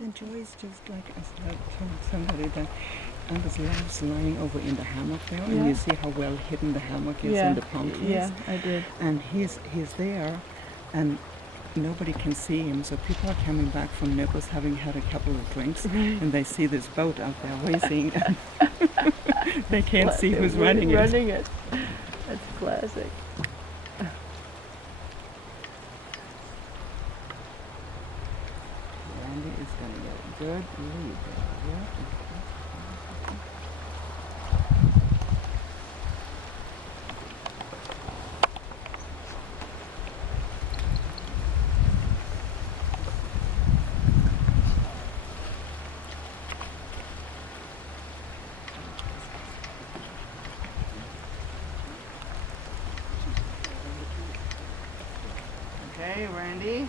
enjoys just like I told somebody that Angus loves lying over in the hammock there, and you see how well hidden the hammock is in the pumpkins. Yeah, I did. And he's there, and nobody can see him. So people are coming back from Naples having had a couple of drinks, and they see this boat out there racing. They can't see who's running it. That's classic. Randy is going to get a good lead there. Yeah. Okay, Randy.